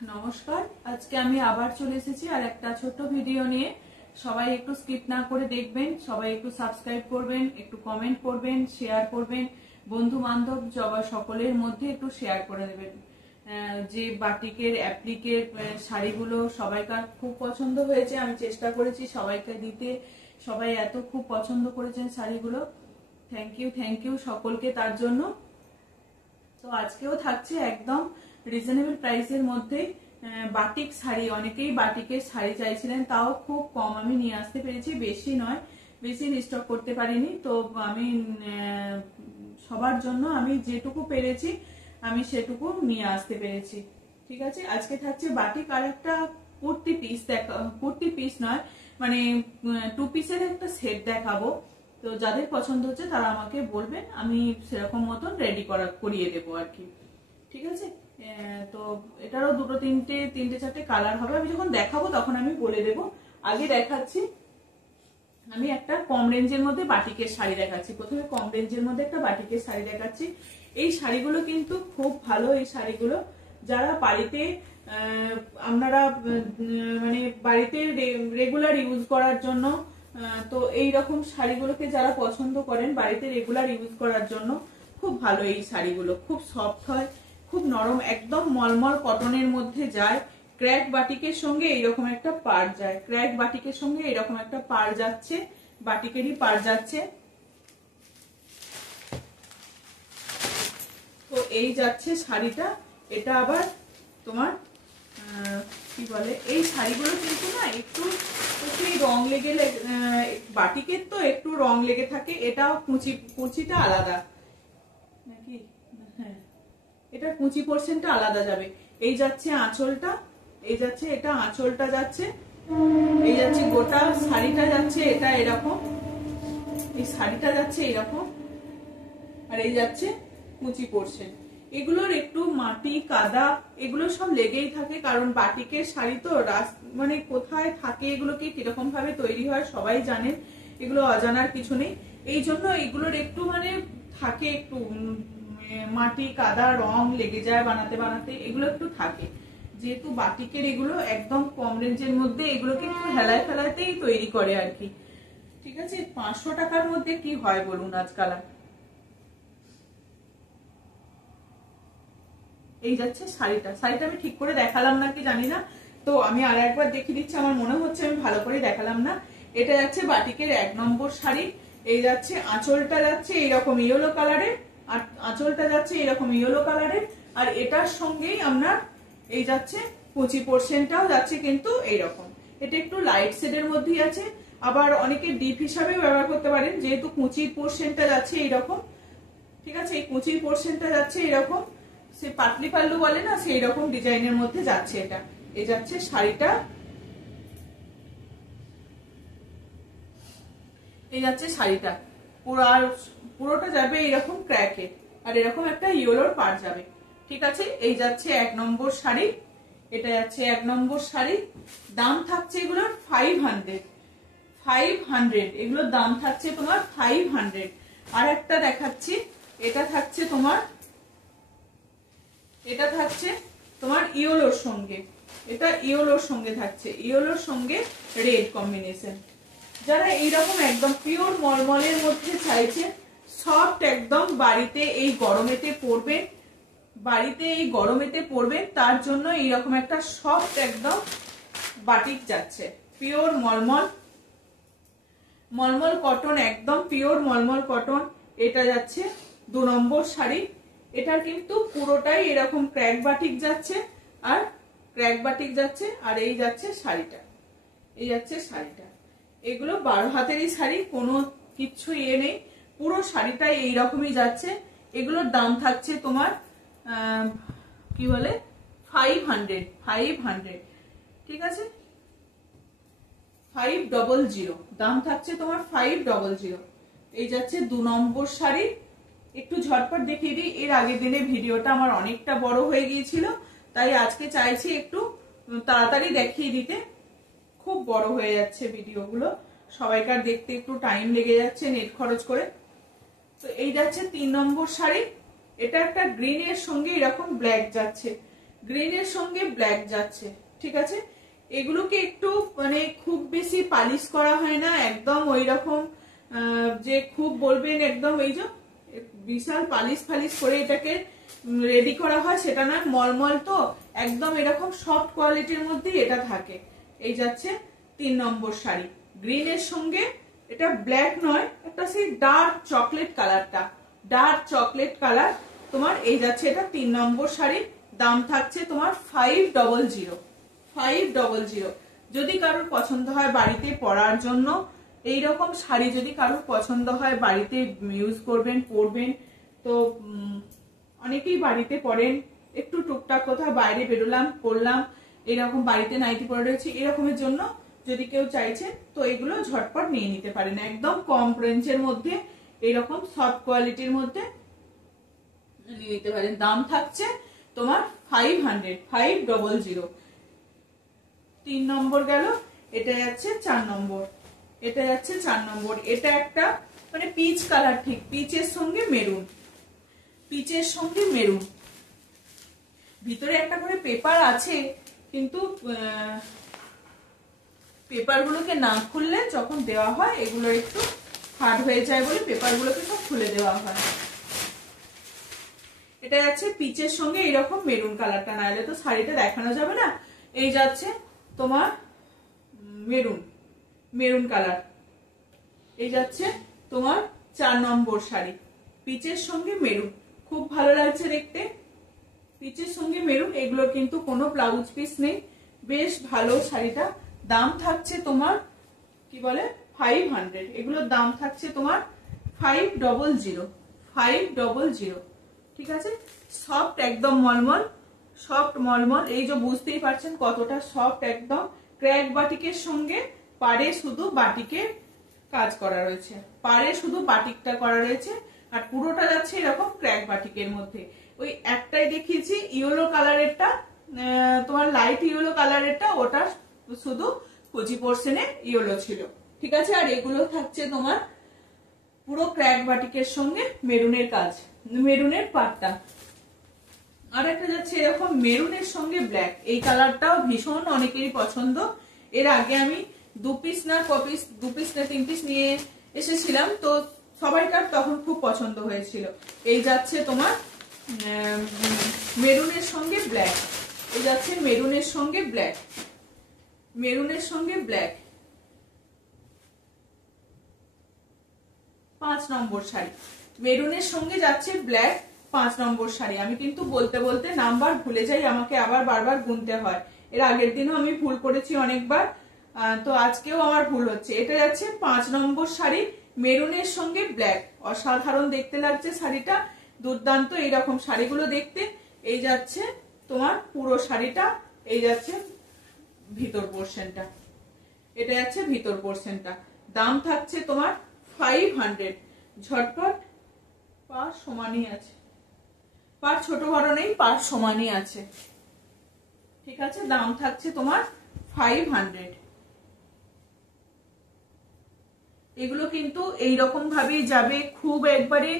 নমস্কার। আজকে আমি আবার চলে এসেছি আর একটা ছোট্ট ভিডিও নিয়ে। সবাই একটু স্কিপ না করে দেখবেন, সবাই একটু সাবস্ক্রাইব করবেন, একটু কমেন্ট করবেন, শেয়ার করবেন, বন্ধু বান্ধব সকলের মধ্যে একটু শেয়ার করে দেবেন। যে বাটিকের অ্যাপ্লিকের শাড়িগুলো সবাইকার খুব পছন্দ হয়েছে, আমি চেষ্টা করেছি সবাইকে দিতে। সবাই এত খুব পছন্দ করেছেন শাড়িগুলো। থ্যাংক ইউ সকলকে তার জন্য। তো আজকেও থাকছে একদম রিজনেবল প্রাইসের মধ্যে বাটিক শাড়ি। অনেকেই বাটিকের শাড়ি চাইছিলেন, তাও খুব কম আমি নিয়ে আসতে পেরেছি, বেশি নয়, বেশি স্টক করতে পারিনি। তো আমি সবার জন্য আমি যেটুকু পেরেছি আমি সেটুকু নিয়ে আসতে পেরেছি। ঠিক আছে, আজকে থাকছে বাটিক আর একটা কুর্তি পিস কুর্তি পিস নয়, মানে 2 পিসের একটা সেট দেখাবো। তো যাদের পছন্দ হচ্ছে তারা আমাকে বলবেন, আমি সেরকম মতন রেডি করিয়ে দেবো আর কি। ঠিক আছে, তো এটারও দুটো তিনটে চারটে কালার হবে। আমি যখন দেখাবো তখন আমি বলে দেবো। আগে দেখাচ্ছি, আমি একটা কম রেঞ্জের মধ্যে বাটিকের শাড়ি দেখাচ্ছি। প্রথমে কম রেঞ্জের মধ্যে একটা বাটিকের শাড়ি দেখাচ্ছি। এই শাড়িগুলো কিন্তু খুব ভালো। এই শাড়িগুলো যারা বাড়িতে আপনারা মানে বাড়িতে রেগুলার ইউজ করার জন্য, তো এই রকম শাড়িগুলোকে যারা পছন্দ করেন বাড়িতে রেগুলার ইউজ করার জন্য খুব ভালো। এই শাড়িগুলো খুব সফট হয়, খুব নরম, একদম মলমল কটনের মধ্যে যায়। ক্র্যাক বাটিকের সঙ্গে এইরকম একটা পাড় যায়, ক্র্যাক বাটিকের সঙ্গে এরকম একটা পাড় যাচ্ছে, বাটিকেরই পাড় যাচ্ছে। তো এই যাচ্ছে শাড়িটা। এটা আবার তোমার কি বলে, এই শাড়িগুলো কিন্তু না একটু রং লেগে বাটিকের তো একটু রং লেগে থাকে। এটাও কুচিটা আলাদা নাকি, হ্যাঁ এটা কুচি পোর্শনটা আলাদা যাবে। এই যাচ্ছে আঁচলটা, এই যাচ্ছে এটা আঁচলটা যাচ্ছে, এই যাচ্ছে গোটা শাড়িটা যাচ্ছে এটা এরকম, এই শাড়িটা যাচ্ছে এরকম, আর এই যাচ্ছে কুচি পোর্শন। এগুলোর একটু মাটি কাদা এগুলো সব লেগেই থাকে, কারণ বাটিকের শাড়ি তো মানে কোথায় থাকে, এগুলোকে কিরকম ভাবে তৈরি হয় সবাই জানেন, এগুলো অজানার কিছু নেই। এই জন্য এগুলোর একটু মানে থাকে, একটু মাটি কাদা রং লেগে যায় বানাতে বানাতে, এগুলো একটু থাকে। যেহেতু বাটিকের এগুলো একদম কম রেঞ্জের মধ্যে, এগুলোকে একটু হেলায় ফেলাতেই তৈরি করে আর কি। ঠিক আছে, 500 টাকার মধ্যে কি হয় বলুন আজকাল। এই যাচ্ছে শাড়িটা আমি ঠিক করে দেখালাম না কি জানি না, তো আমি আর একবার দেখিয়ে দিচ্ছি। আমার মনে হচ্ছে আমি ভালো করে দেখালাম না। এটা যাচ্ছে বাটিকের 1 নম্বর শাড়ি। এই যাচ্ছে আঁচলটা যাচ্ছে এইরকম ইয়েলো কালারের, আর আঁচলটা যাচ্ছে এরকম ইয়েলো কালারের, আর এটার সঙ্গেই আমরা এই যাচ্ছে কুচি পোর্শনটাও যাচ্ছে কিন্তু এইরকম। এটা একটু লাইট শেডের মধ্যেই আছে, আবার অনেকে ডিপ হিসাবেও ব্যবহার করতে পারেন, যেহেতু কুচি পোর্শনটা যাচ্ছে এইরকম। ঠিক আছে, এই কুচি পোর্শনটা যাচ্ছে এরকম, সে পাতলি পাল্লু বলে না, সেই রকম ডিজাইনের মধ্যে যাচ্ছে এটা। এই যাচ্ছে শাড়িটা, এই যাচ্ছে শাড়িটা পুরোটা যাবে এরকম ক্র্যাকে, আর এরকম একটা ইয়েলোর পাড় যাবে। ঠিক আছে, এই যাচ্ছে 1 নম্বর শাড়ি। এটা যাচ্ছে 1 নম্বর শাড়ি। দাম থাকছে এগুলোর 500 এগুলোর দাম থাকছে তোমার 500। আর একটা দেখাচ্ছি, এটা থাকছে তোমার ইয়েলোর সঙ্গে, এটা ইয়েলোর সঙ্গে থাকছে, ইয়েলোর সঙ্গে রেড কম্বিনেশন। যারা এইরকম একদম পিওর মলমলের মধ্যে চাইছে, সফট একদম, বাড়িতে এই গরমেতে পরবেন তার জন্য এইরকম একটা সফট একদম বাটিক যাচ্ছে, পিওর মলমল কটন, একদম পিওর মলমল কটন। এটা যাচ্ছে 2 নম্বর শাড়ি। এটার কিন্তু পুরোটাই এরকম ক্র্যাক বাটিক যাচ্ছে, আর এই যাচ্ছে শাড়িটা, এই যাচ্ছে শাড়িটা। এগুলো 12 হাতেরই শাড়ি, কোনো কিচ্ছু নেই, পুরো শাড়িটাই এইরকমই যাচ্ছে। এগুলোর দাম থাকছে তোমার কি বলে 500। ঠিক আছে, 500 দাম থাকছে তোমার 500। এই যাচ্ছে 2 নম্বর শাড়ি। একটু ঝটপট দেখিয়ে দিই, এর আগের দিনে ভিডিওটা আমার অনেকটা বড় হয়ে গিয়েছিল, তাই আজকে চাইছি একটু তাড়াতাড়ি দেখিয়ে দিতে। খুব বড় হয়ে যাচ্ছে ভিডিওগুলো, সবাইকার দেখতে একটু টাইম লেগে যাচ্ছে নেট খরচ করে। তো এই যাচ্ছে 3 নম্বর শাড়ি। এটা একটা গ্রিন এর সঙ্গে এরকম ব্ল্যাক যাচ্ছে, গ্রিনের সঙ্গে ব্ল্যাক যাচ্ছে, ঠিক আছে। এগুলোকে একটু মানে খুব বেশি পালিশ করা হয় না, একদম ওই রকম যে খুব বলবেন একদম এই যে বিশাল পালিশ ফালিশ করে এটাকে রেডি করা হয় সেটা না, মলমল তো একদম এরকম সফট কোয়ালিটির মধ্যে এটা থাকে। এই যাচ্ছে 3 নম্বর শাড়ি, গ্রিনের সঙ্গে এটা ব্ল্যাক নয়, একটা সেই ডার্ক চকলেট কালারটা, ডার্ক চকলেট কালার তোমার। এই যাচ্ছে এটা 3 নম্বর শাড়ি, দাম থাকছে তোমার 500। 500 যদি কারোর পছন্দ হয় বাড়িতে পরার জন্য, এইরকম শাড়ি যদি কারোর পছন্দ হয় বাড়িতে ইউজ করবেন, পরবেন, তো অনেকেই বাড়িতে পরেন, একটু টুকটাক কোথাও বাইরে বেরোলাম পরলাম, এরকম বাড়িতে নাইটি পরে রয়েছে, এরকমের জন্য যদি কেউ চাইছেন তো এগুলো ঝটপট নিয়ে নিতে পারেন, একদম কম রেঞ্জের মধ্যে এরকম সফট কোয়ালিটির মধ্যে নিয়ে নিতে পারেন। দাম থাকছে তোমার 500। 3 নম্বর গেল, এটা যাচ্ছে 4 নম্বর, এটা যাচ্ছে 4 নম্বর। এটা একটা মানে পিচ কালার, ঠিক পিচের সঙ্গে মেরুন, পিচের সঙ্গে মেরুন, ভিতরে একটা করে পেপার আছে, কিন্তু পেপার গুলোকে না খুললে যখন দেওয়া হয় এগুলো একটু হার্ড হয়ে যায় বলে পেপার গুলোকে সব খুলে দেওয়া হয়। এটা যাচ্ছে পিচের সঙ্গে এইরকম মেরুন কালারটা, না হলে তো শাড়িটা দেখানো যাবে না। এই যাচ্ছে তোমার মেরুন, মেরুন কালার। এই যাচ্ছে তোমার 4 নম্বর শাড়ি, পিচের সঙ্গে মেরুন, খুব ভালো লাগছে দেখতে, পিচের সঙ্গে মেরুন। এগুলো কিন্তু কোনো ব্লাউজ পিস নেই, বেশ ভালো শাড়িটা। দাম থাকছে তোমার কি বলে 500, এগুলোর দাম থাকছে তোমার 500। 500, ঠিক আছে। সফট একদম মলমল, সফট মলমল, এই যে বুঝতেই পারছেন কতটা সফট, একদম ক্র্যাক বাটিকের সঙ্গে পাড়ে শুধু বাটিকের কাজ করা রয়েছে, পাড়ে শুধু বাটিকটা করা রয়েছে, আর পুরোটা যাচ্ছে এরকম ক্র্যাক বাটিকের মধ্যে। ওই একটাই দেখিয়েছি ইয়েলো কালারেরটা, তোমার লাইট ইয়েলো কালারেরটা, ওটা শুধু কুচি পোর্শনে ইয়েলো ছিল, ঠিক আছে। আর এগুলো থাকছে তোমার পুরো ক্র্যাক বাটিকের সঙ্গে মেরুনের কাজ, মেরুনের পাটটা। আর একটা যাচ্ছে এরকম মেরুনের সঙ্গে ব্ল্যাক, এই কালারটাও ভীষণ অনেকেরই পছন্দ। এর আগে আমি 2 পিস না 3 পিস নিয়ে এসেছিলাম, তো সবাইকার তখন খুব পছন্দ হয়েছিল। এই যাচ্ছে তোমার মেরুনের সঙ্গে ব্ল্যাক, এই যাচ্ছে মেরুনের সঙ্গে ব্ল্যাক, মেরুনের সঙ্গে ব্ল্যাক। 5 নম্বর শাড়ি, মেরুনের সঙ্গে যাচ্ছে ব্ল্যাক, 5 নম্বর শাড়ি। আমি কিন্তু বলতে বলতে নাম্বার ভুলে যাই, আমাকে আবার বারবার গুনতে হয়। এর আগের দিনও আমি ভুল করেছি অনেকবার, তো আজকেও আমার ভুল হচ্ছে। এটা যাচ্ছে 5 নম্বর শাড়ি, মেরুনের সঙ্গে ব্ল্যাক, অসাধারণ দেখতে লাগছে শাড়িটা, দুর্দান্ত এইরকম শাড়িগুলো দেখতে। এই যাচ্ছে তোমার পুরো শাড়িটা, এই যাচ্ছে ভিতর পোর্শনটা, এটা যাচ্ছে ভিতর পোর্শনটা। দাম থাকছে তোমার 500। ঝটপট পার সমানই আছে, পার ছোট বড় নেই, পার সমানই আছে, ঠিক আছে। দাম থাকছে তোমার 500। এগুলো কিন্তু এইরকম ভাবেই যাবে, খুব একবারে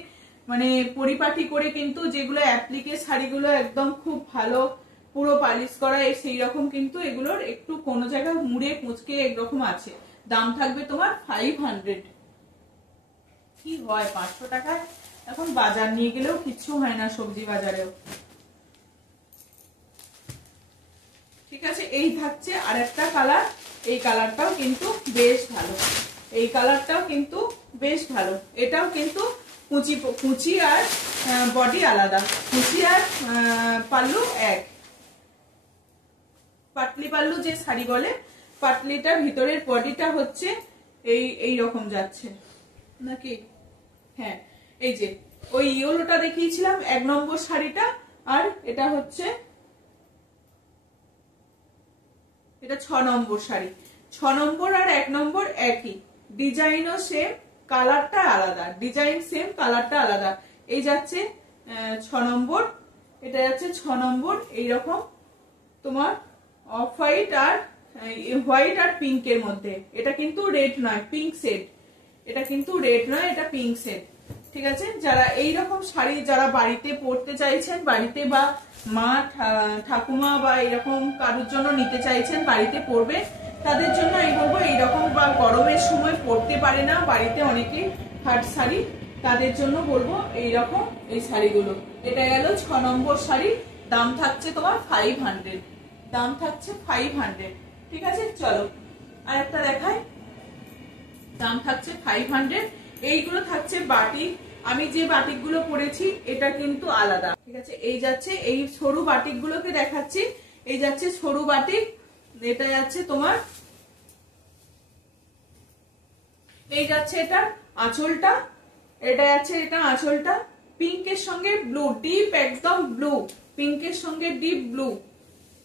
মানে পরিপাটি করে, কিন্তু যেগুলো অ্যাপ্লিকের শাড়িগুলো একদম খুব ভালো পুরো পালিশ করা, সেই রকম কিন্তু এগুলোর একটু কোনো জায়গায় মুড়ে কুচকে একরকম আছে। দাম থাকবে তোমার 500। কি হয় 500 টাকায় এখন বাজার নিয়ে গেলেও কিচ্ছু হয় না, সবজি বাজারেও, ঠিক আছে। এই থাকছে আর একটা কালার, এই কালারটাও কিন্তু বেশ ভালো, এই কালারটাও কিন্তু বেশ ভালো। এটাও কিন্তু কুচি আর বডি আলাদা, কুচি আর পাল্লু এক, পাটলি পাল্লু যে শাড়ি বলে, পাটলিটার ভিতরের বডিটা হচ্ছে এই রকম যাচ্ছে নাকি, হ্যাঁ। এই যে ওই ইয়েলোটা দেখিয়েছিলাম 1 নম্বর শাড়িটা, আর এটা হচ্ছে এটা 6 নম্বর শাড়ি। 6 নম্বর আর 1 নম্বর একই, ডিজাইনও সেম, কালারটা আলাদা, ডিজাইন সেম, কালারটা আলাদা। এই যাচ্ছে 6 নম্বর, এটা যাচ্ছে 6 নম্বর। এইরকম তোমার অফ হোয়াইট আর পিঙ্কের মধ্যে, এটা কিন্তু রেড নয়, পিঙ্ক শেড, এটা কিন্তু রেড নয়, এটা পিঙ্ক শেড, ঠিক আছে, যারা এই রকম শাড়ি যারা বাড়িতে পরতে চাইছেন, বাড়িতে বা মা ঠাকুমা বা এরকম কারোর জন্য নিতে চাইছেন, বাড়িতে পরবে, তাদের জন্য আমি বলবো এইরকম, বা গরমের সময় পরতে পারে না বাড়িতে অনেকে হাট শাড়ি, তাদের জন্য বলবো এইরকম এই শাড়িগুলো। এটা গেল 6 নম্বর শাড়ি, দাম থাকছে তোমার 500, দাম থাকছে 500। ঠিক আছে, চলো আরেকটা দেখাই, দাম থাকছে 500। এইগুলো থাকছে বাটিক, আমি যে বাটিক গুলো পরেছি এটা কিন্তু আলাদা। ঠিক আছে, এই যাচ্ছে এই সরু বাটিক গুলোকে দেখাচ্ছি, এই যাচ্ছে সরু বাটিক, এটা যাচ্ছে তোমার, এই যাচ্ছে এটা আঁচলটা, এটা যাচ্ছে এটা আঁচলটা, পিঙ্কের সঙ্গে ব্লু, ডিপ একদম ব্লু, পিঙ্কের সঙ্গে ডিপ ব্লু,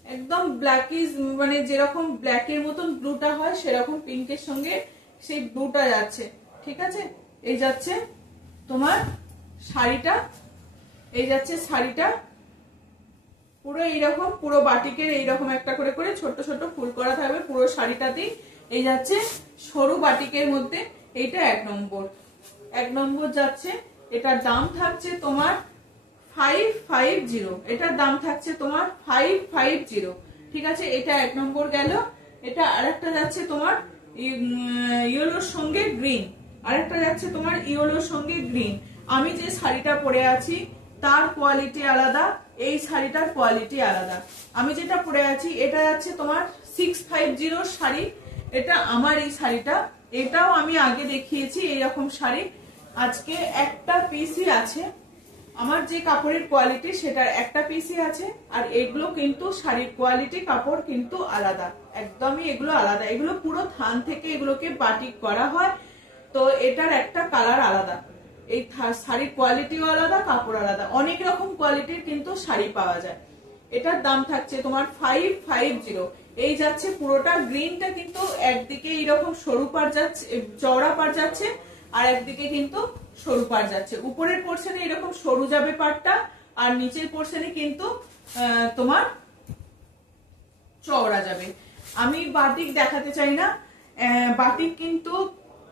একদম ব্ল্যাকিশ, মানে যেরকম ব্ল্যাকের মতন ব্লুটা হয় সেরকম পিঙ্কের সঙ্গে সেই ব্লুটা যাচ্ছে। ঠিক আছে, এই যাচ্ছে তোমার শাড়িটা, এই যাচ্ছে শাড়িটা পুরো এইরকম, পুরো বাটিকের এইরকম একটা করে করে ছোট ছোট ফুল করা থাকবে পুরো শাড়িটাতেই। এই যাচ্ছে সরু বাটিকের মধ্যে, এইটা 1 নম্বর যাচ্ছে। এটার দাম থাকছে তোমার 550, এটার দাম থাকছে তোমার 550। ঠিক আছে, এটা 1 নম্বর গেল। এটা আরেকটা যাচ্ছে তোমার ইয়েলোর সঙ্গে গ্রিন, আরেকটা যাচ্ছে তোমার ইয়েলোর সঙ্গে গ্রিন। আমি যে শাড়িটা পরে আছি তার কোয়ালিটি আলাদা, এই শাড়িটার কোয়ালিটি আলাদা। আমি যেটা পরে আছি এটা যাচ্ছে তোমার 650 শাড়ি, এটা আমার এই শাড়িটা, এটাও আমি আগে দেখিয়েছি এইরকম শাড়ি, আজকে একটা পিসই আছে। আমার যে কাপড়ের কোয়ালিটি সেটার একটা পিসই আছে, আর এগুলো কিন্তু শাড়ির কোয়ালিটি কাপড় কিন্তু আলাদা, একদমই এগুলো আলাদা, এগুলো পুরো থান থেকে এগুলোকে বাটিক করা হয়, তো এটার একটা কালার আলাদা, এই শাড়ির কোয়ালিটিও আলাদা, কাপড় আলাদা, অনেক রকম কোয়ালিটির কিন্তু শাড়ি পাওয়া যায়। এটার দাম থাকছে তোমার 550। এই যাচ্ছে পুরোটা, গ্রিনটা কিন্তু একদিকে এইরকম সরু পার যাচ্ছে, চওড়া পার যাচ্ছে, আর একদিকে কিন্তু সরু পার যাচ্ছে। উপরের পোর্শনে এরকম সরু যাবে পারটা, আর নিচের পোর্শনে কিন্তু তোমার চওড়া যাবে। আমি বাটিক দেখাতে চাই না, বাটিক কিন্তু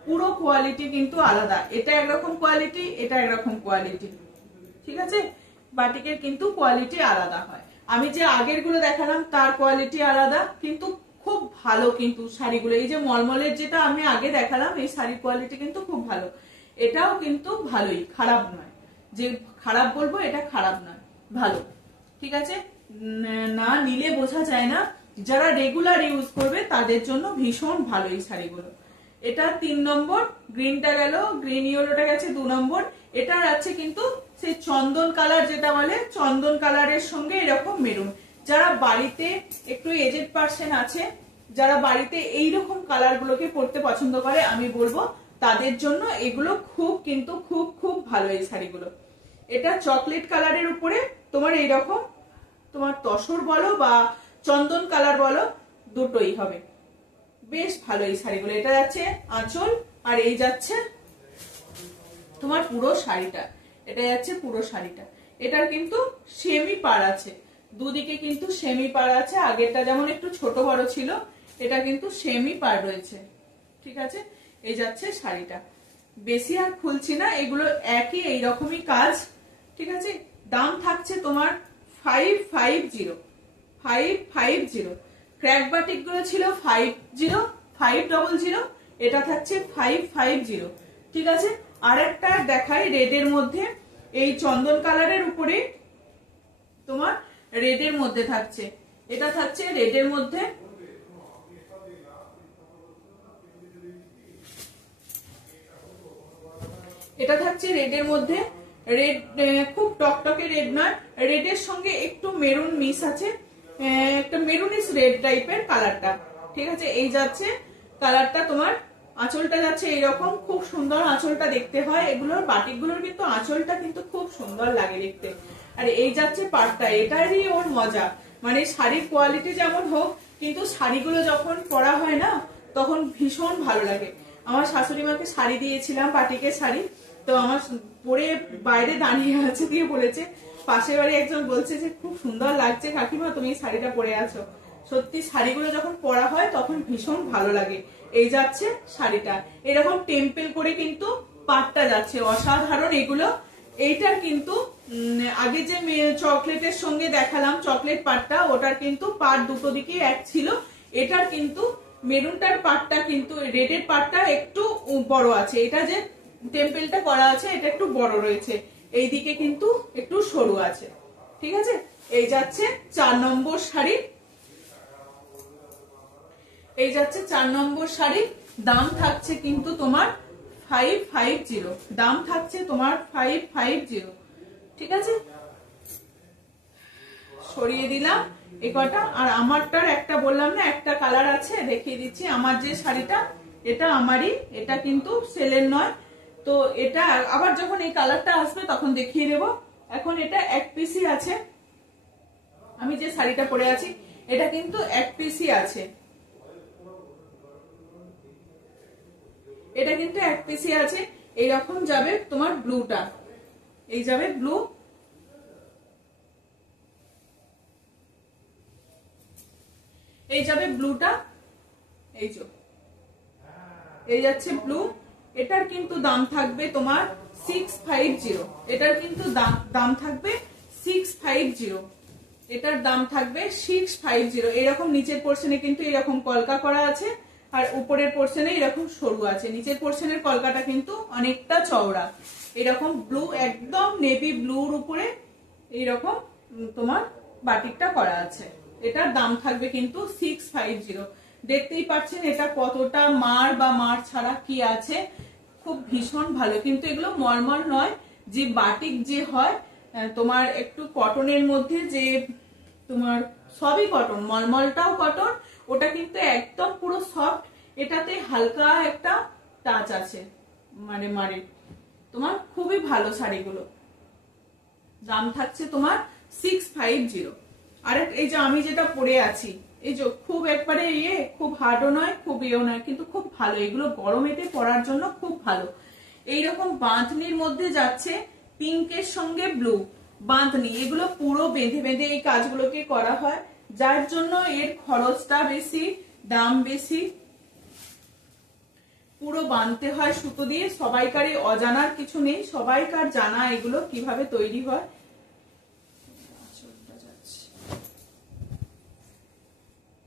পুরো কোয়ালিটি কিন্তু আলাদা, এটা একরকম কোয়ালিটি, এটা একরকম কোয়ালিটি। ঠিক আছে, বাটিকের কিন্তু কোয়ালিটি আলাদা হয়। আমি যে আগের গুলো দেখালাম তার কোয়ালিটি আলাদা, কিন্তু খুব ভালো কিন্তু শাড়িগুলো। এই যে মলমলের যেটা আমি আগে দেখালাম, এই শাড়ির কোয়ালিটি কিন্তু খুব ভালো, এটাও কিন্তু ভালোই, খারাপ নয়, যে খারাপ বলবো এটা খারাপ নয়, ভালো। ঠিক আছে, না নিলে বোঝা যায় না, যারা রেগুলার ইউজ করবে তাদের জন্য ভীষণ ভালো এই শাড়িগুলো। এটা 3 নম্বর, গ্রিনটা গেল, গ্রিন ইয়েলোটা গেছে 2 নম্বর। এটা আছে কিন্তু সেই চন্দন কালার, যেটা বলে চন্দন কালারের সঙ্গে এরকম মেরুন। যারা বাড়িতে একটু এজেড পার্সন আছে, যারা বাড়িতে এইরকম কালার গুলোকে পরতে পছন্দ করে, আমি বলবো তাদের জন্য এগুলো খুব কিন্তু খুব খুব ভালো এই শাড়িগুলো। এটা চকলেট কালারের উপরে তোমার এইরকম, তোমার তসর বলো বা চন্দন কালার বলো, দুটোই হবে, বেশ ভালো এই শাড়িগুলো। এটা যাচ্ছে আঁচল, আর এই যাচ্ছে তোমার পুরো শাড়িটা, এটা যাচ্ছে পুরো শাড়িটা। এটার কিন্তু সেমি পার আছে, দুদিকে কিন্তু সেমি পার আছে, আগেরটা যেমন একটু ছোট বড় ছিল, এটা কিন্তু সেমি পার রয়েছে। ঠিক আছে, এই যাচ্ছে শাড়িটা, বেশি আর খুলছি না, এগুলো একই এইরকমই কাজ। ঠিক আছে, দাম থাকছে তোমার 550। ক্র্যাক বাটিক গুলো ছিল 500, এটা থাকছে 550। ঠিক আছে, আর একটা দেখাই রেডের মধ্যে, এই চন্দন কালারের উপরে তোমার রেডের মধ্যে থাকছে, এটা থাকছে রেডের মধ্যে, এটা থাকছে রেডের মধ্যে, রেড খুব টকটকে রেড নয়, রেডের সঙ্গে একটু মেরুন মিক্স আছে, একটা মেরুনিশ রেড টাইপের কালারটা। ঠিক আছে, এই যাচ্ছে কালারটা, তোমার আঁচলটা যাচ্ছে এইরকম, খুব সুন্দর আঁচলটা দেখতে হয়, এগুলোর বাটিকগুলোর কিন্তু আঁচলটা কিন্তু খুব সুন্দর লাগে দেখতে। আর এই যাচ্ছে পাটটা, এটারই ওর মজা, মানে শাড়ির কোয়ালিটি যেমন হোক, কিন্তু শাড়িগুলো যখন পরা হয় না তখন ভীষণ ভালো লাগে। আমার শাশুড়ি মাকে শাড়ি দিয়েছিলাম, বাটিকের শাড়ি, তো আমার পরে বাইরে দাঁড়িয়ে আছে, দিয়ে বলেছে, পাশের বাড়ি একজন বলছে যে খুব সুন্দর লাগছে কাকিমা তুমি এই শাড়িটা পরে আছো। সত্যি শাড়িগুলো যখন পরা হয় তখন ভীষণ ভালো লাগে। এই যাচ্ছে শাড়িটা, এরকম টেম্পল করে কিন্তু পাটটা যাচ্ছে অসাধারণ এগুলো। এইটার কিন্তু আগে যে চকলেটের সঙ্গে দেখালাম চকলেট পাটটা, ওটার কিন্তু পাট দুটো দিকে এক ছিল। এটার কিন্তু মেরুনটার পাটটা কিন্তু রেডের পাটটা একটু বড় আছে, এটা যে টেম্পেলটা করা আছে এটা একটু বড় রয়েছে, এইদিকে কিন্তু একটু সরু আছে। ঠিক আছে, এই যাচ্ছে 4 নম্বর শাড়ি। এই যাচ্ছে 4 নম্বর শাড়ি। দাম থাকছে কিন্তু তোমার 550, দাম থাকছে তোমার 550। ঠিক আছে, সরিয়ে দিলাম এই কটা। আর আমারটার একটা বললাম না একটা কালার আছে, দেখিয়ে দিচ্ছি। আমার যে শাড়িটা এটা আমারই, এটা কিন্তু সেলের নয়। তো এটা আবার যখন এই কালারটা আসবে তখন দেখিয়ে দেবো। এখন এটা এক পিসই আছে, আমি যে শাড়িটা পরে আছি এটা কিন্তু এক পিসই আছে, এটা কিন্তু এক পিসই আছে। এইরকম যাবে তোমার ব্লুটা, এই যাবে ব্লু, এই যাবে ব্লুটা, এই যে এই যাচ্ছে ব্লু। এটার কিন্তু দাম থাকবে তোমার 650, এটার কিন্তু দাম থাকবে 650, এটার দাম থাকবে 650। এরকম নিচের পোর্শনে কিন্তু এরকম কলকা করা আছে, আর উপরের পোর্শনে এরকম সরু আছে। নিচের পোর্শনের কলকাটা কিন্তু অনেকটা চওড়া। এরকম ব্লু, একদম নেভি ব্লুর উপরে এইরকম তোমার বাটিকটা করা আছে। এটার দাম থাকবে কিন্তু 650। দেখতেই পাচ্ছেন এটা কতটা মার বা মার ছাড়া কি আছে, খুব ভীষণ ভালো। কিন্তু এগুলো মলমল নয়, যে বাটিক যে হয় তোমার একটু কটনের মধ্যে, যে তোমার সবই কটন, মলমলটাও কটন, ওটা কিন্তু একদম পুরো সফট। এটাতে হালকা একটা টাচ আছে, মানে তোমার খুবই ভালো শাড়িগুলো। দাম থাকছে তোমার 650। আর এই যে আমি যেটা পরে আছি, এই যে খুব একবারে খুব হার্ডও নয় খুব ইয়েও নয়, কিন্তু খুব ভালো। এগুলো গরমেতে পরার জন্য খুব ভালো। এইরকম বাঁধনির মধ্যে যাচ্ছে পিঙ্কের সঙ্গে ব্লু বাঁধনি, এগুলো পুরো বেঁধে বেঁধে এই কাজগুলোকে করা হয়, যার জন্য এর খরচটা বেশি, দাম বেশি। পুরো বাঁধতে হয় সুতো দিয়ে। সবাইকারই অজানার কিছু নেই, সবাইকার জানা এগুলো কিভাবে তৈরি হয়।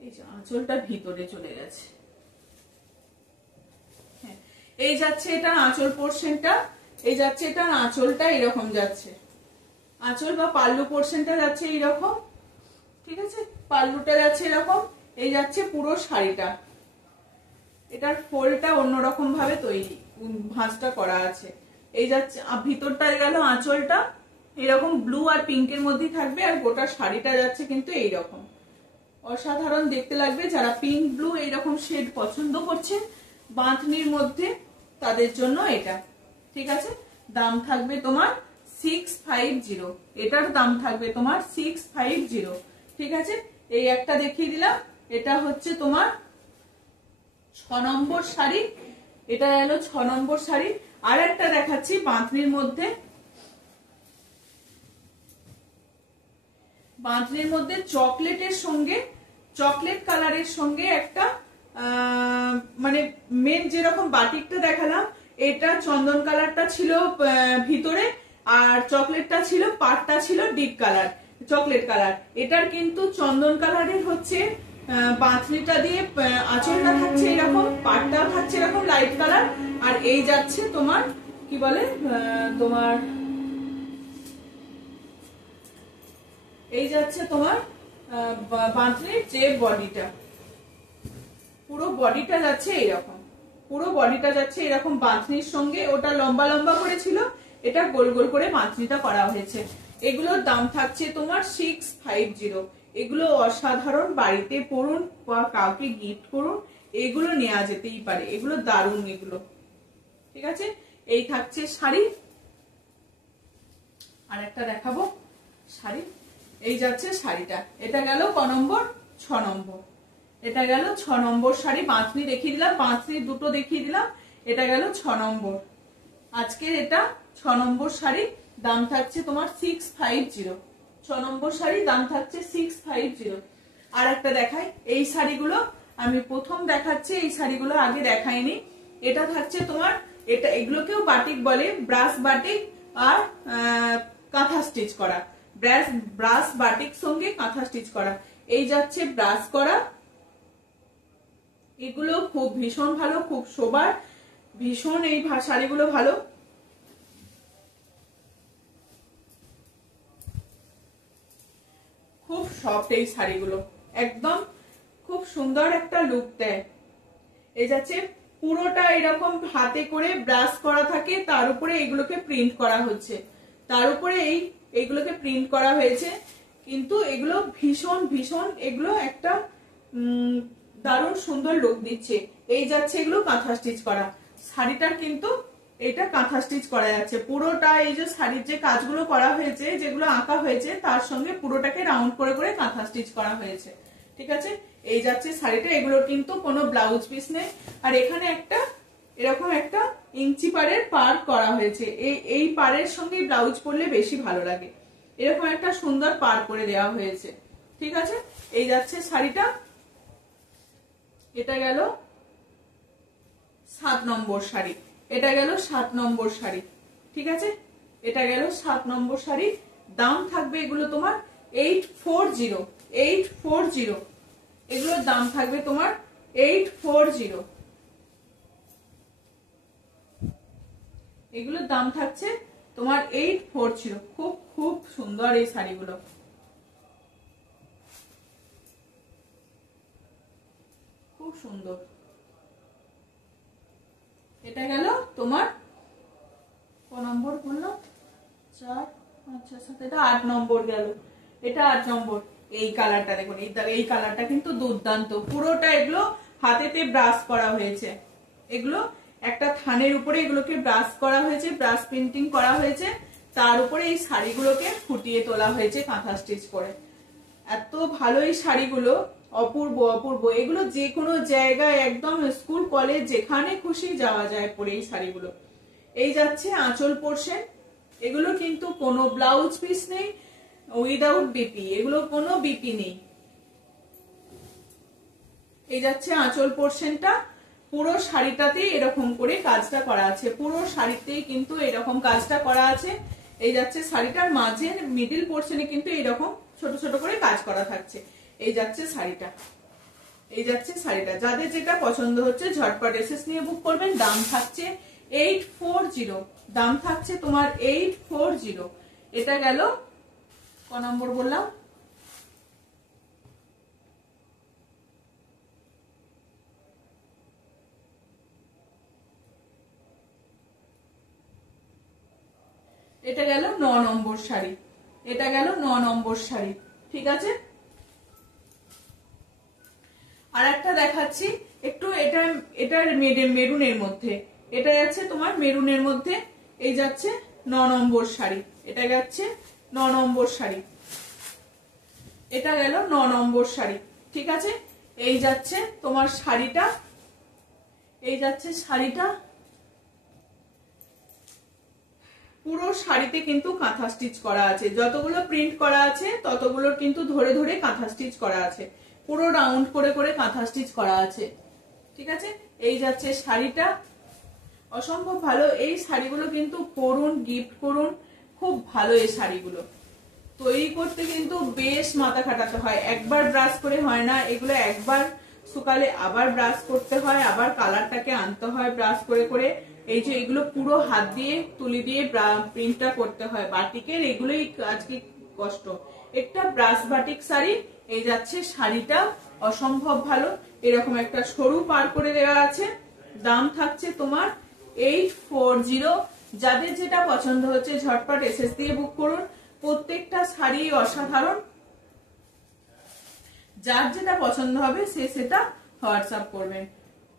এই যে আঁচলটা ভিতরে চলে গেছে, হ্যাঁ এই যাচ্ছে এটা আঁচল পোর্শনটা, এই যাচ্ছে এটা আঁচলটা এরকম যাচ্ছে, আঁচল বা পাল্লু পোর্শনটা যাচ্ছে এইরকম। ঠিক আছে, পাল্লুটা যাচ্ছে এরকম, এই যাচ্ছে পুরো শাড়িটা। এটার ফোল্ডটা অন্যরকম ভাবে তৈরি, ভাঁজটা করা আছে। এই যাচ্ছে ভিতরটা গেল আঁচলটা এরকম ব্লু আর পিঙ্কের মধ্যেই থাকবে, আর গোটা শাড়িটা যাচ্ছে কিন্তু এইরকম অসাধারণ দেখতে লাগবে। যারা পিঙ্ক ব্লু এইরকম শেড পছন্দ করছেন বাঁধনির মধ্যে, তাদের জন্য এটা। ঠিক আছে, দাম থাকবে তোমার 650, এটার দাম থাকবে তোমার 650। ঠিক আছে, এই একটা দেখিয়ে দিলাম, এটা হচ্ছে তোমার 6 নম্বর শাড়ি, এটা এলো 6 নম্বর শাড়ি। আর একটা দেখাচ্ছি বাঁধনির মধ্যে, বাঁধনির মধ্যে চকলেটের সঙ্গে, চকলেট কালারের সঙ্গে একটা মানে মেন যেরকম বাটিকটা দেখালাম, এটা চন্দন কালারটা ছিল ভিতরে, আর চকলেটটা ছিল, পাটটা ছিল ডিপ কালার চকলেট কালার। এটার কিন্তু চন্দন কালারের হচ্ছে বাঁধনিটা দিয়ে আঁচলটা থাকছে এরকম, পাটটাও থাকছে এরকম লাইট কালার, আর এই যাচ্ছে তোমার কি বলে তোমার এই যাচ্ছে তোমার বাঁধনির যে বডিটা, পুরো বডিটা যাচ্ছে এইরকম, পুরো বডিটা যাচ্ছে এরকম বাঁধনির সঙ্গে। ওটা লম্বা লম্বা করে ছিল, এটা গোল গোল করে বাঁধনিটা করা হয়েছে। এগুলোর দাম থাকছে তোমার 650। এগুলো অসাধারণ, বাড়িতে পরুন বা কাউকে গিফট করুন, এগুলো নেওয়া যেতেই পারে, এগুলো দারুণ এগুলো। ঠিক আছে, এই থাকছে শাড়ি। আর একটা দেখাবো শাড়ি, এই যাচ্ছে শাড়িটা। এটা গেল ক নম্বর? 6 নম্বর। এটা গেল 6 নম্বর শাড়ি। বাঁধনি দেখিয়ে দিলাম, বাঁধনি দুটো দেখিয়ে দিলাম, এটা গেল 6 নম্বর। আজকের এটা 6 নম্বর শাড়ি, দাম থাকছে তোমার 650। 6 নম্বর শাড়ি দাম থাকছে 650। আর একটা দেখাই, এই শাড়িগুলো আমি প্রথম দেখাচ্ছি, এই শাড়িগুলো আগে দেখাইনি। এটা থাকছে তোমার এটা এগুলোকেও বাটিক বলে, ব্রাশ বাটিক আর কাঁথা স্টিচ করা। ব্রাশ বাটিক সঙ্গে কাঁথা স্টিচ করা। এই যাচ্ছে ব্রাশ করা, এগুলো খুব ভীষণ ভালো, খুব শোবার, ভীষণ এই শাড়িগুলো ভালো। খুব সফট এই শাড়িগুলো, একদম খুব সুন্দর একটা লুক দেয়। এই যাচ্ছে পুরোটা এরকম হাতে করে ব্রাশ করা থাকে, তার উপরে এগুলোকে প্রিন্ট করা হচ্ছে, তার উপরে এইগুলোকে প্রিন্ট করা হয়েছে। কিন্তু এগুলো ভীষণ ভীষণ এগুলো একটা দারুণ সুন্দর লুক দিচ্ছে। এই যাচ্ছে এগুলো কাঁথা স্টিচ করা। শাড়িটার কিন্তু এটা কাঁথা স্টিচ করা যাচ্ছে পুরোটা। এই যে শাড়ির যে কাজগুলো করা হয়েছে, যেগুলো আঁকা হয়েছে, তার সঙ্গে পুরোটাকে রাউন্ড করে করে কাঁথা স্টিচ করা হয়েছে। ঠিক আছে, এই যাচ্ছে শাড়িটা। এগুলো কিন্তু কোনো ব্লাউজ পিস নেই। আর এখানে একটা এরকম একটা ইঞ্চি পাড়ের পার করা হয়েছে। এই পাড়ের সঙ্গে ব্লাউজ পরলে বেশি ভালো লাগে। এরকম একটা সুন্দর পার করে দেওয়া হয়েছে। ঠিক আছে, এই যাচ্ছে শাড়িটা। এটা গেল 7 নম্বর শাড়ি। এটা গেল 7 নম্বর শাড়ি। ঠিক আছে, এটা গেল 7 নম্বর শাড়ি। দাম থাকবে এগুলো তোমার 840। এগুলোর দাম থাকবে তোমার 840। এগুলোর দাম থাকছে তোমার 840। খুব খুব সুন্দর এই শাড়িগুলো, খুব সুন্দর। এটা গেল তোমার ক নম্বর বললো? 4, 5, 6, 7, এটা 8 নম্বর গেল। এটা 8 নম্বর। এই কালারটা দেখুন, এই কালারটা কিন্তু দুর্দান্ত। পুরোটা এগুলো হাতেতে ব্রাশ করা হয়েছে। এগুলো একটা থানের উপরে এগুলোকে ব্রাশ করা হয়েছে, ব্রাশ প্রিন্টিং করা হয়েছে, তার উপরে এই শাড়িগুলোকে ফুটিয়ে তোলা হয়েছে কাঁথা স্টিচ করে। এত ভালো এই শাড়িগুলো, অপূর্ব অপূর্ব। এগুলো যে কোনো জায়গায়, একদম স্কুল কলেজ যেখানে খুশি যাওয়া যায় পরে এই শাড়িগুলো। এই যাচ্ছে আঁচল পোরশন। এগুলো কিন্তু কোনো ব্লাউজ পিস নেই, উইদাউট বিপি। এগুলো কোনো বিপি নেই। এই যাচ্ছে আঁচল পোরশনটা। পুরো শাড়িটাতেই এরকম করে কাজটা করা আছে, পুরো শাড়িতেই কিন্তু এরকম কাজটা করা আছে। এই যাচ্ছে শাড়িটার মাঝে মিডিল পোরশনে কিন্তু এরকম ছোট ছোট করে কাজ করা থাকছে। এই যাচ্ছে শাড়িটা, এই যাচ্ছে শাড়িটা। যাদের যেটা পছন্দ হচ্ছে ঝটপট এসএস নিয়ে বুক করবেন। দাম থাকছে 840। দাম থাকছে তোমার 840। এটা গেল ক নম্বর বললাম? এটা গেল 9 নম্বর শাড়ি। এটা গেল 9 নম্বর শাড়ি। ঠিক আছে, আর একটা দেখাচ্ছি একটু। এটার মেরুনের মধ্যে, এটা যাচ্ছে তোমার মেরুনের মধ্যে। এই যাচ্ছে 9 নম্বর শাড়ি। এটা যাচ্ছে 9 নম্বর শাড়ি। এটা গেল 9 নম্বর শাড়ি। ঠিক আছে, এই যাচ্ছে তোমার শাড়িটা। এই যাচ্ছে শাড়িটা। পুরো শাড়িতে কিন্তু কাঁথা স্টিচ করা আছে। যতগুলো প্রিন্ট করা আছে ততগুলোর কিন্তু ধরে ধরে কাঁথা স্টিচ করা আছে। পুরো রাউন্ড করে করে কাঁথা স্টিচ করা আছে। ঠিক আছে, এই যাচ্ছে শাড়িটা। অসম্ভব ভালো এই শাড়িগুলো, কিন্তু পরুন, গিফট করুন। খুব ভালো এই শাড়িগুলো। তৈরি করতে কিন্তু বেশ মাথা খাটাতে হয়, একবার ব্রাশ করে হয় না এগুলো। একবার শুকালে আবার ব্রাশ করতে হয়, আবার কালারটাকে আনতে হয় ব্রাশ করে করে। এই যে এগুলো পুরো হাত দিয়ে তুলি দিয়ে প্রিন্টটা করতে হয় বাটিকের। এগুলোই আজকে কষ্ট। একটা ব্রাশ বাটিক শাড়ি। এই যাচ্ছে শাড়িটা, অসম্ভব ভালো। এরকম একটা সরু পার করে দেওয়া আছে। দাম থাকছে তোমার 840। যাদের যেটা পছন্দ হচ্ছে ঝটপট এসএস দিয়ে বুক করুন। প্রত্যেকটা শাড়ি অসাধারণ। যার যেটা পছন্দ হবে সে সেটা হোয়াটসঅ্যাপ করবেন।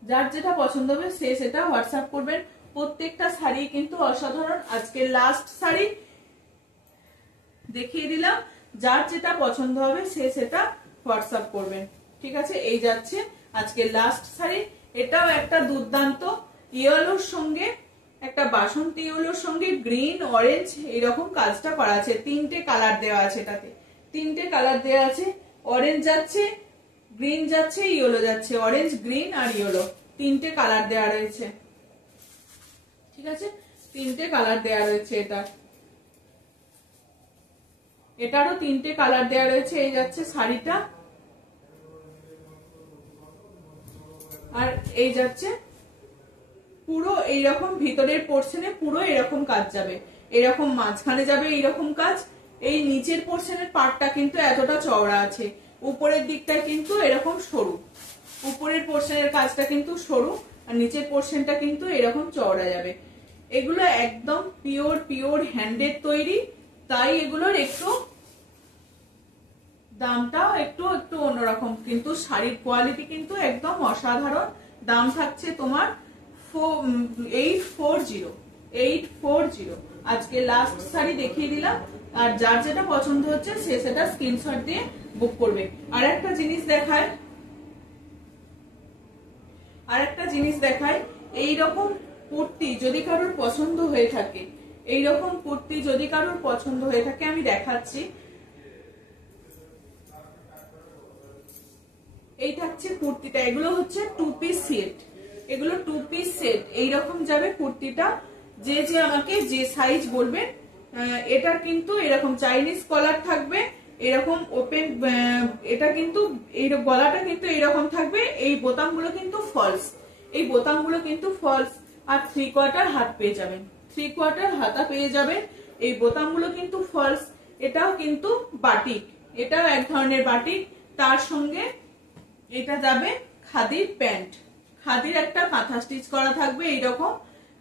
যার যেটা পছন্দ হবে সে সেটা হোয়াটসঅ্যাপ করবেন। প্রত্যেকটা শাড়ি কিন্তু অসাধারণ। আজকে লাস্ট শাড়ি দেখিয়ে দিলাম। যার যেটা পছন্দ হবে সে সেটা হোয়াটসঅ্যাপ করবেন। ঠিক আছে, এই যাচ্ছে আজকে লাস্ট শাড়ি। এটাও একটা দুর্দান্ত ইয়েলোর সঙ্গে, একটা বাসন্তী ইয়েলোর সঙ্গে গ্রিন অরেঞ্জ এইরকম কাজটা করা আছে। 3টে কালার দেওয়া আছে এটাতে। 3টে কালার দেওয়া আছে। অরেঞ্জ যাচ্ছে, গ্রিন যাচ্ছে, ইয়েলো যাচ্ছে। অরেঞ্জ, গ্রিন আর ইয়েলো 3টে কালার দেওয়া রয়েছে। ঠিক আছে, 3টে কালার দেয়া রয়েছে। এটারও 3টে কালার দেয়া রয়েছে। এই যাচ্ছে শাড়িটা, আর এই যাচ্ছে পুরো এইরকম ভিতরের পোর্শনে পুরো এরকম কাজ যাবে, এরকম মাঝখানে যাবে এইরকম কাজ। এই নিচের পোর্শনের পার্টটা কিন্তু এতটা চওড়া আছে, উপরের দিকটা কিন্তু এরকম সরু। উপরের পোর্শনের কাজটা কিন্তু সরু আর নিচের পোর্শনটা কিন্তু এরকম চওড়া যাবে। এগুলো একদম পিওর পিওর হ্যান্ডের তৈরি, তাই এগুলোর একটু দামটাও একটু একটু অন্যরকম, কিন্তু শাড়ির কোয়ালিটি কিন্তু একদম অসাধারণ। দাম থাকছে তোমার 840। আজকে লাস্ট শাড়ি দেখিয়ে দিলাম, আর যার যেটা পছন্দ হচ্ছে সে সেটা স্ক্রিনশট দিয়ে বুক করবে। আর একটা জিনিস দেখায়, এইরকম কুর্তি যদি কারোর পছন্দ হয়ে থাকে, আমি দেখাচ্ছি। এই থাকছে কুর্তিটা, এগুলো হচ্ছে 2 পিস সেট, এইরকম যাবে কুর্তিটা। যে আমাকে যে সাইজ বলবেন, এটা কিন্তু এরকম চাইনিজ কলার থাকবে, এরকম ওপেন, এটা কিন্তু এই গলাটা কিন্তু এরকম থাকবে। এই বোতামগুলো কিন্তু ফলস, আর 3/4 হাত পেয়ে যাবেন, 3/4 হাতা পেয়ে যাবেন। এই বোতামগুলো কিন্তু ফলস। এটাও কিন্তু বাটিক, এটাও এক ধরনের বাটিক। তার সঙ্গে এটা যাবে খাদির প্যান্ট, খাদির একটা কাঁথা স্টিচ করা থাকবে, এইরকম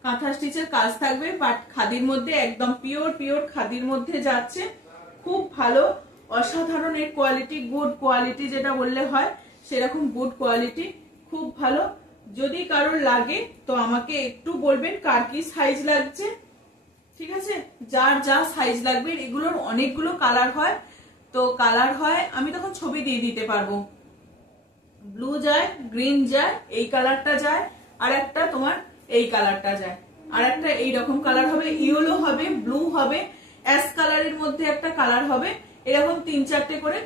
কাঁথা স্টিচের কাজ থাকবে, বাট খাদির মধ্যে একদম পিওর খাদির মধ্যে যাচ্ছে। খুব ভালো, অসাধারণ এর কোয়ালিটি, গুড কোয়ালিটি যেটা বললে হয় সেরকম গুড কোয়ালিটি, খুব ভালো। যদি কারোর লাগে তো আমাকে একটু বলবেন কার কি সাইজ লাগছে, ঠিক আছে? যার যা সাইজ লাগবে, এগুলোর অনেকগুলো কালার হয়, তো কালার হয় আমি তখন ছবি দিয়ে দিতে পারবো। ব্লু যায়, গ্রিন যায়, এই কালারটা যায়, আর একটা তোমার এই কালারটা যায়, আর একটা এইরকম কালার হবে, ইয়েলো হবে, ব্লু হবে, অ্যাশ কালারের মধ্যে একটা কালার হবে। এরকম 3-4টে করে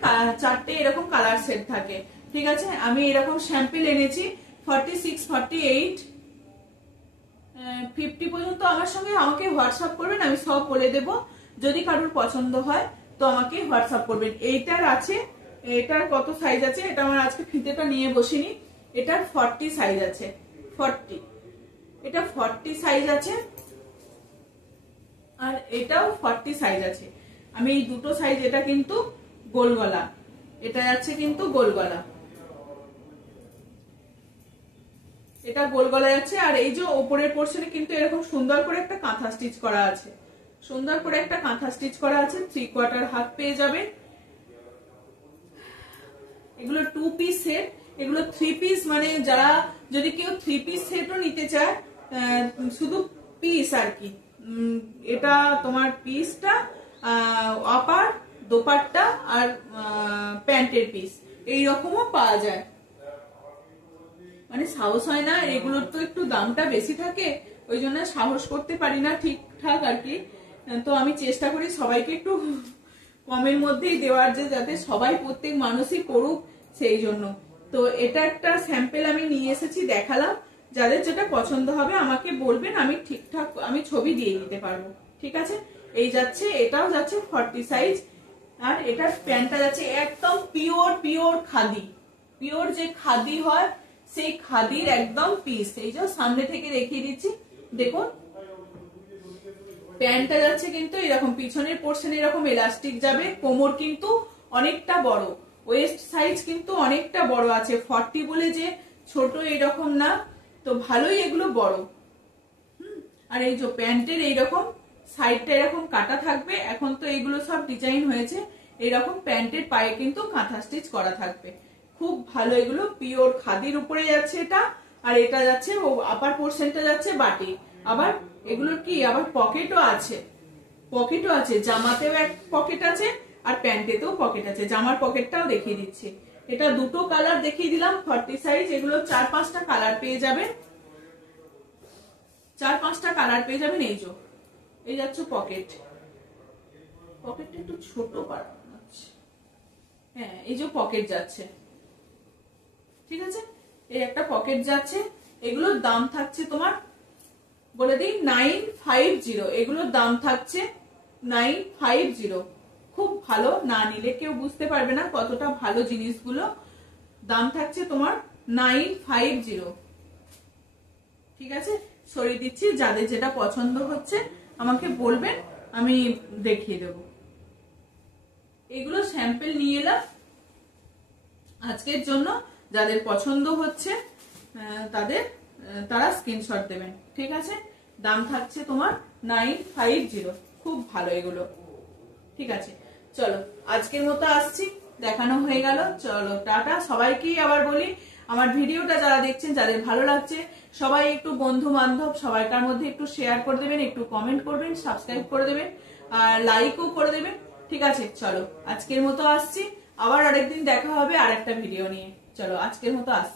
4টে এরকম কালার সেট থাকে, ঠিক আছে? আমি এরকম স্যাম্পল এনেছি 46, 48, 50 পর্যন্ত। আমাকে হোয়াটসঅ্যাপ করবেন, আমি সব বলে দেব। যদি কারোর পছন্দ হয় তো আমাকে হোয়াটসঅ্যাপ করবেন। এইটার আছে, এটার কত সাইজ আছে, এটা আমার আজকে ফিতেটা নিয়ে বসিনি। এটার 40 সাইজ আছে, 40, এটা 40 সাইজ আছে, আর এটাও 40 সাইজ আছে। আমি এই দুটো সাইজ, এটা কিন্তু গোল গলা, এটা যাচ্ছে কিন্তু গোল গলা, এটা গোল গলা যাচ্ছে। আর এই যে ওপরের পোর্শনে কিন্তু এরকম সুন্দর করে একটা কাঁথা স্টিচ করা আছে, 3/4 হাত পেয়ে যাবে। এগুলো 2 পিস সেট, এগুলো 3 পিস, মানে যারা যদি কেউ 3 পিস সেটও নিতে চায়, শুধু পিস আর কি, এটা তোমার পিসটা, আপার দোপাট্টা আর প্যান্টের পিস এইরকমও পাওয়া যায়। মানে সাহস হয় না, এগুলোর তো একটু দামটা বেশি থাকে, ওই জন্য সাহস করতে পারি না ঠিকঠাক আর কি। তো আমি চেষ্টা করি সবাইকে একটু কমের মধ্যেই দেওয়ার, যে যাতে সবাই প্রত্যেক মানুষই পড়ুক, সেই জন্য। তো এটা একটা স্যাম্পল আমি নিয়ে এসেছি, দেখালাম। যাদের যেটা পছন্দ হবে আমাকে বলবেন, আমি ঠিকঠাক আমি ছবি দিয়ে দিতে পারবো, ঠিক আছে? এই যাচ্ছে, এটাও যাচ্ছে 40 সাইজ, আর এটার প্যান্টটা যাচ্ছে একদম পিওর খাদি, পিওর যে খাদি হয় সেই খাদির একদম পিস। এই যে সামনে থেকে দেখিয়ে দিচ্ছি, দেখুন প্যান্টটা যাচ্ছে কিন্তু এরকম, পিছনের পোর্শন এরকম এলাস্টিক যাবে, কোমর কিন্তু অনেকটা বড়, ওয়েস্ট সাইজ কিন্তু অনেকটা বড় আছে, 40 বলে যে ছোট এরকম না, তো ভালোই এগুলো বড়। আর এই যে প্যান্টের এইরকম সাইডটা এরকম কাটা থাকবে, এখন তো এগুলো সব ডিজাইন হয়েছে, এরকম প্যান্টের পায়ে কিন্তু কাঁথা স্টিচ করা থাকবে, খুব ভালো। এগুলো পিওর খাদির উপরে যাচ্ছে এটা, আর এটা যাচ্ছে আপার পোর্শনটা যাচ্ছে বাটি। আবার এগুলোর কি আবার পকেটও আছে, জামাতেও এক পকেট আছে আর প্যান্টেতেও পকেট আছে, জামার পকেটটাও দেখিয়ে দিচ্ছি। এটা দুটো কালার দেখিয়ে দিলাম, 40 সাইজ। এগুলো 4-5টা কালার পেয়ে যাবেন, 4-5টা কালার পেয়ে যাবেন। এই যাচ্ছে পকেটটা একটু ছোট বানাচ্ছে, হ্যাঁ এই যে পকেট যাচ্ছে, ঠিক আছে? এই একটা পকেট যাচ্ছে। এগুলোর দাম থাকছে তোমার বলে দিই 950, এগুলোর দাম থাকছে 950। খুব ভালো, না নিলে কেউ বুঝতে পারবে না কতটা ভালো জিনিসগুলো। দাম থাকছে তোমার 950। ঠিক আছে, সরিয়ে দিচ্ছি। যাদের যেটা পছন্দ হচ্ছে আমাকে বলবেন, আমি দেখিয়ে দেব। এগুলো স্যাম্পল নিয়ে এলাম আজকের জন্য। যাদের পছন্দ হচ্ছে তারা স্ক্রিনশট দেবেন। ঠিক আছে, দাম থাকছে তোমার 950। খুব ভালো এগুলো। ঠিক আছে, চলো আজকের মতো আসছি, দেখানো হয়ে গেল। চলো টাটা। সবাইকেই আবার বলি, আমার ভিডিওটা যারা দেখছেন, যাদের ভালো লাগছে, সবাই একটু বন্ধু বান্ধব সবাইকার মধ্যে একটু শেয়ার করে দেবেন, একটু কমেন্ট করবেন, সাবস্ক্রাইব করে দেবেন, আর লাইকও করে দেবেন। ঠিক আছে, চলো আজকের মতো আসছি, আবার আরেকদিন দেখা হবে আর একটা ভিডিও নিয়ে। চলো আজকের মতো আসছি।